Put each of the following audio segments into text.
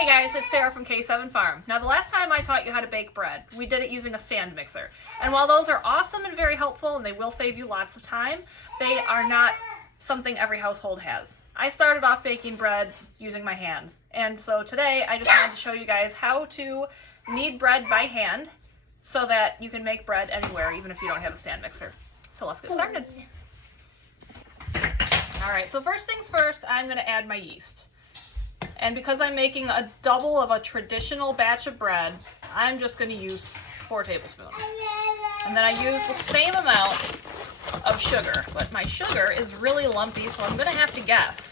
Hey guys, it's Sarah from K7 Farm. Now the last time I taught you how to bake bread, we did it using a stand mixer. And while those are awesome and very helpful and they will save you lots of time, they are not something every household has. I started off baking bread using my hands. And so today I just wanted to show you guys how to knead bread by hand so that you can make bread anywhere, even if you don't have a stand mixer. So let's get started. All right, so first things first, I'm gonna add my yeast. And because I'm making a double of a traditional batch of bread, I'm just going to use 4 tablespoons. And then I use the same amount of sugar, but my sugar is really lumpy, so I'm going to have to guess.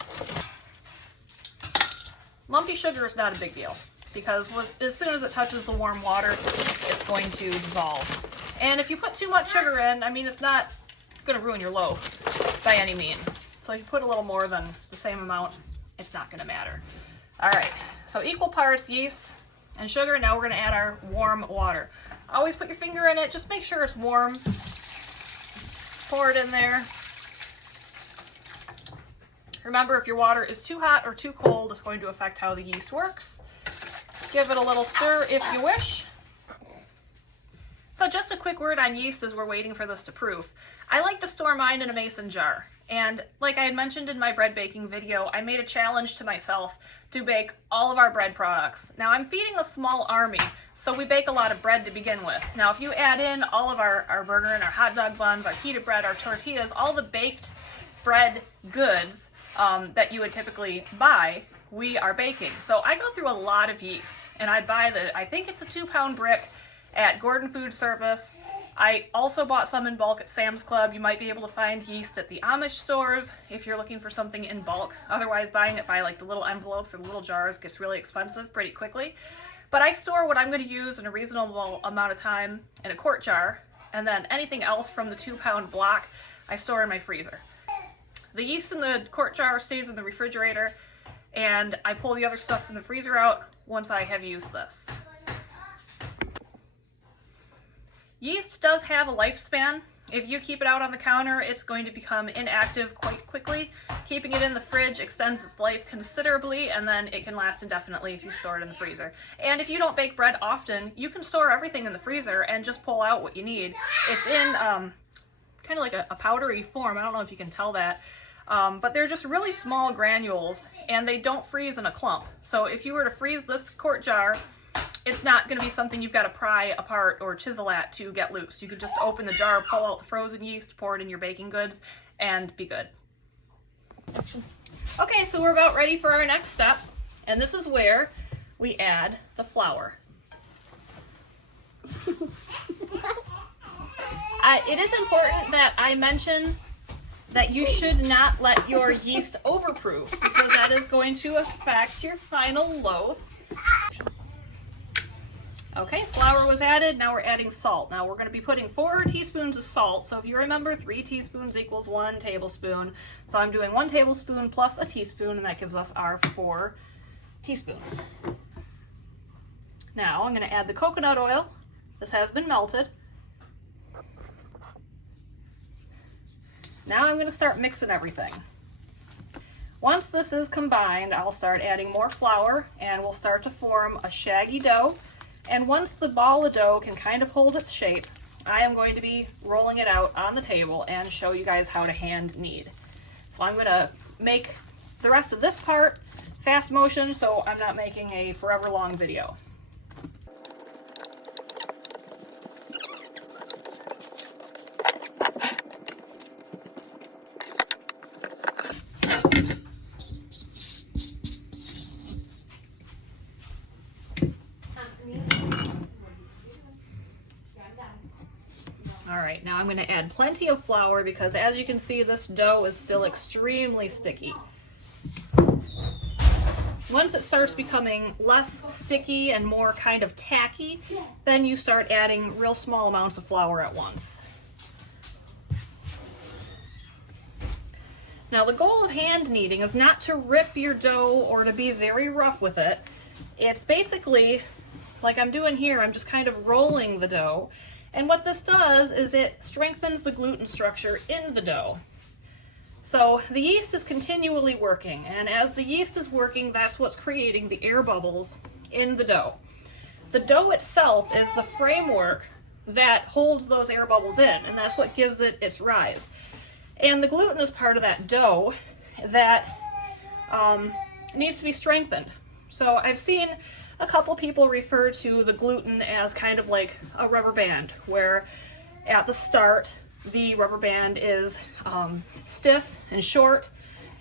Lumpy sugar is not a big deal, because as soon as it touches the warm water, it's going to dissolve. And if you put too much sugar in, I mean, it's not going to ruin your loaf by any means. So if you put a little more than the same amount, it's not going to matter. All right, so equal parts yeast and sugar. Now we're going to add our warm water. Always put your finger in it. Just make sure it's warm. Pour it in there. Remember, if your water is too hot or too cold, it's going to affect how the yeast works. Give it a little stir if you wish. So just a quick word on yeast as we're waiting for this to proof. I like to store mine in a mason jar. And like I had mentioned in my bread baking video, I made a challenge to myself to bake all of our bread products. Now I'm feeding a small army, so we bake a lot of bread to begin with. Now if you add in all of our burger and our hot dog buns, our pita bread, our tortillas, all the baked bread goods that you would typically buy, we are baking. So I go through a lot of yeast, and I buy I think it's a 2-pound brick at Gordon Food Service. I also bought some in bulk at Sam's Club. You might be able to find yeast at the Amish stores if you're looking for something in bulk. Otherwise, buying it by like the little envelopes or little jars gets really expensive pretty quickly. But I store what I'm going to use in a reasonable amount of time in a quart jar, and then anything else from the 2-pound block I store in my freezer. The yeast in the quart jar stays in the refrigerator, and I pull the other stuff from the freezer out once I have used this. Yeast does have a lifespan. If you keep it out on the counter, it's going to become inactive quite quickly. Keeping it in the fridge extends its life considerably, and then it can last indefinitely if you store it in the freezer. And if you don't bake bread often, you can store everything in the freezer and just pull out what you need. It's in kind of like a powdery form. I don't know if you can tell that. But they're just really small granules, and they don't freeze in a clump. So if you were to freeze this quart jar, it's not going to be something you've got to pry apart or chisel at to get loose. You could just open the jar, pull out the frozen yeast, pour it in your baking goods, and be good. Okay, so we're about ready for our next step, and this is where we add the flour. It is important that I mention that you should not let your yeast overproof, because that is going to affect your final loaf. Okay, flour was added. Now we're adding salt. Now we're going to be putting 4 teaspoons of salt. So if you remember, 3 teaspoons equals 1 tablespoon. So I'm doing 1 tablespoon plus a teaspoon, and that gives us our 4 teaspoons. Now I'm going to add the coconut oil. This has been melted. Now I'm going to start mixing everything. Once this is combined, I'll start adding more flour, and we'll start to form a shaggy dough. And once the ball of dough can kind of hold its shape, I am going to be rolling it out on the table and show you guys how to hand knead. So I'm going to make the rest of this part fast motion, so I'm not making a forever long video. All right, now I'm going to add plenty of flour because, as you can see, this dough is still extremely sticky. Once it starts becoming less sticky and more kind of tacky, then you start adding real small amounts of flour at once. Now, the goal of hand kneading is not to rip your dough or to be very rough with it. It's basically, like I'm doing here, I'm just kind of rolling the dough. And what this does is it strengthens the gluten structure in the dough. So the yeast is continually working, and as the yeast is working, that's what's creating the air bubbles in the dough. The dough itself is the framework that holds those air bubbles in, and that's what gives it its rise. And the gluten is part of that dough that needs to be strengthened. So I've seen a couple people refer to the gluten as kind of like a rubber band, where at the start the rubber band is stiff and short,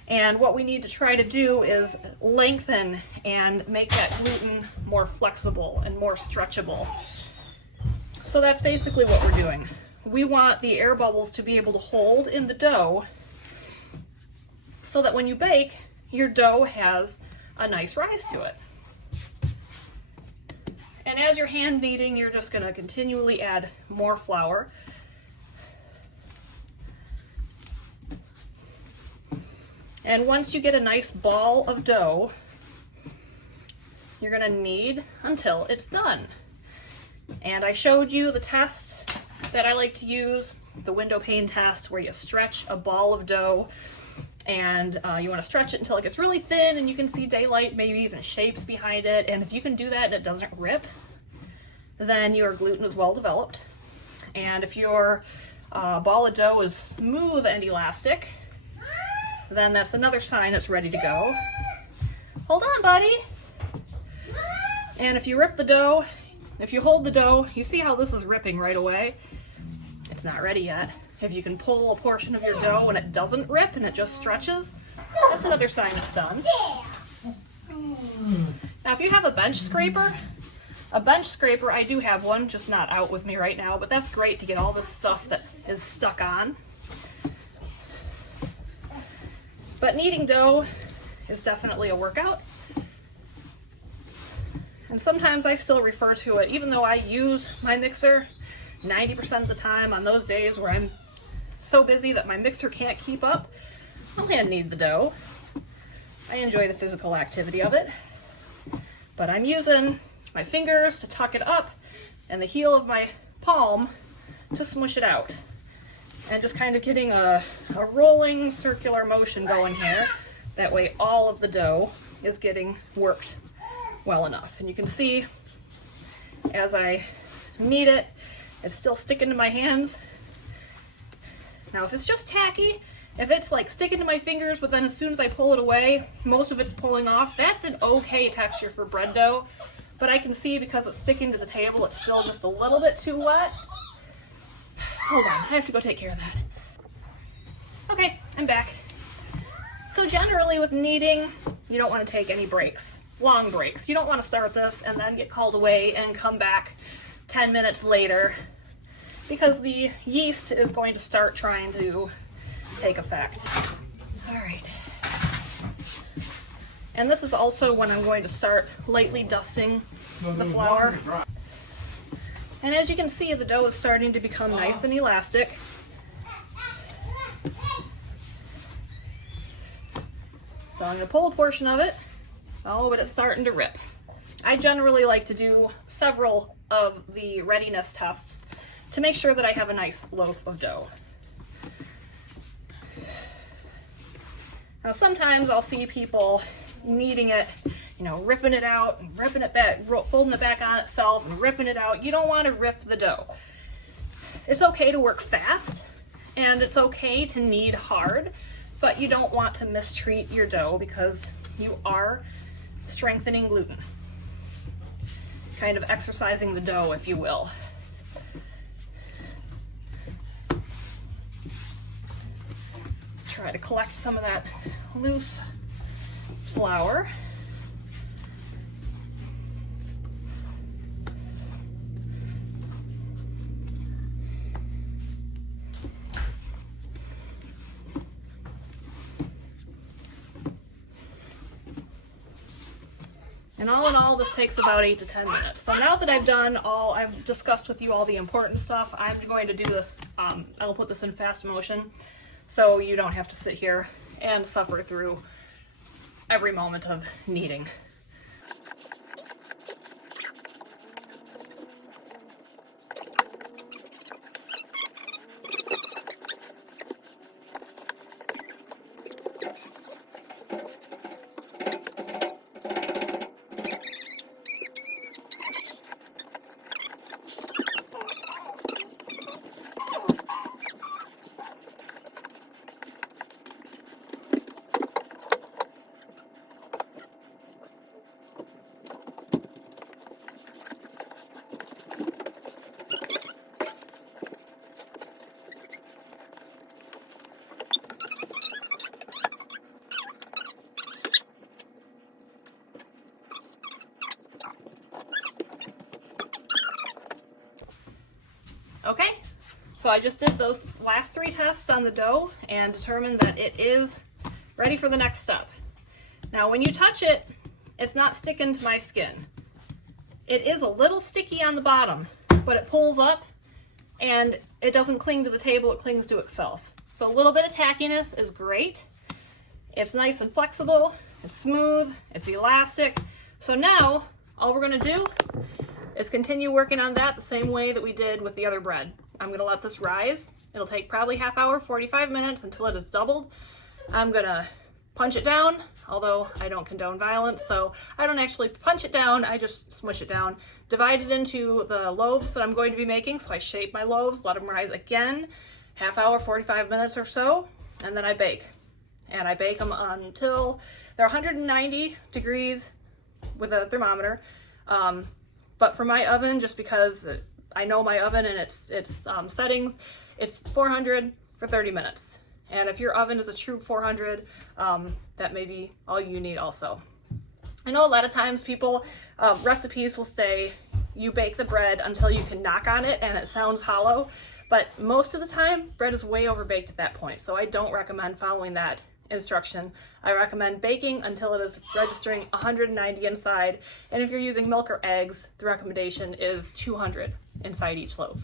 and what we need to try to do is lengthen and make that gluten more flexible and more stretchable. So that's basically what we're doing. We want the air bubbles to be able to hold in the dough so that when you bake, your dough has a nice rise to it. And as you're hand kneading, you're just going to continually add more flour. And once you get a nice ball of dough, you're going to knead until it's done. And I showed you the tests that I like to use, the window pane test, where you stretch a ball of dough, and you want to stretch it until it gets really thin and you can see daylight, maybe even shapes behind it. And if you can do that and it doesn't rip, then your gluten is well developed. And if your ball of dough is smooth and elastic, then that's another sign it's ready to go. Hold on, buddy. And if you rip the dough, if you hold the dough, you see how this is ripping right away? It's not ready yet. If you can pull a portion of your dough and it doesn't rip and it just stretches, that's another sign it's done. Now, if you have a bench scraper, I do have one, just not out with me right now, but that's great to get all this stuff that is stuck on. But kneading dough is definitely a workout. And sometimes I still refer to it, even though I use my mixer 90% of the time on those days where I'm so busy that my mixer can't keep up, I'll hand knead the dough. I enjoy the physical activity of it. But I'm using my fingers to tuck it up and the heel of my palm to smush it out. And just kind of getting a rolling circular motion going here. That way all of the dough is getting worked well enough. And you can see as I knead it, it's still sticking to my hands. Now if it's just tacky, if it's like sticking to my fingers, but then as soon as I pull it away, most of it's pulling off, that's an okay texture for bread dough. But I can see because it's sticking to the table, it's still just a little bit too wet. Hold on, I have to go take care of that. Okay, I'm back. So generally with kneading, you don't want to take any breaks, long breaks. You don't want to start this and then get called away and come back 10 minutes later, because the yeast is going to start trying to take effect. All right. And this is also when I'm going to start lightly dusting the flour. And as you can see, the dough is starting to become nice and elastic. So I'm going to pull a portion of it. Oh, but it's starting to rip. I generally like to do several of the readiness tests to make sure that I have a nice loaf of dough. Now sometimes I'll see people kneading it, you know, ripping it out and ripping it back, folding it back on itself and ripping it out. You don't want to rip the dough. It's okay to work fast and it's okay to knead hard, but you don't want to mistreat your dough because you are strengthening gluten. Kind of exercising the dough, if you will. Try to collect some of that loose flour. And all in all, this takes about 8 to 10 minutes. So now that I've discussed with you all the important stuff, I'm going to do this, I'll put this in fast motion so you don't have to sit here and suffer through every moment of kneading. So I just did those last 3 tests on the dough and determined that it is ready for the next step. Now when you touch it, it's not sticking to my skin. It is a little sticky on the bottom, but it pulls up and it doesn't cling to the table, it clings to itself. So a little bit of tackiness is great. It's nice and flexible, it's smooth, it's elastic. So now all we're gonna do is continue working on that the same way that we did with the other bread. I'm gonna let this rise. It'll take probably half hour, 45 minutes until it is doubled. I'm gonna punch it down, although I don't condone violence, so I don't actually punch it down, I just smush it down. Divide it into the loaves that I'm going to be making, so I shape my loaves, let them rise again, half hour, 45 minutes or so, and then I bake. And I bake them until they're 190 degrees with a thermometer. But for my oven, just because I know my oven and its settings, it's 400 for 30 minutes. And if your oven is a true 400, that may be all you need also. I know a lot of times people, recipes will say you bake the bread until you can knock on it and it sounds hollow, but most of the time bread is way overbaked at that point, so I don't recommend following that instruction. I recommend baking until it is registering 190 inside, and if you're using milk or eggs, the recommendation is 200 inside each loaf.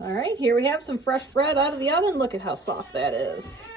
All right, here we have some fresh bread out of the oven. Look at how soft that is.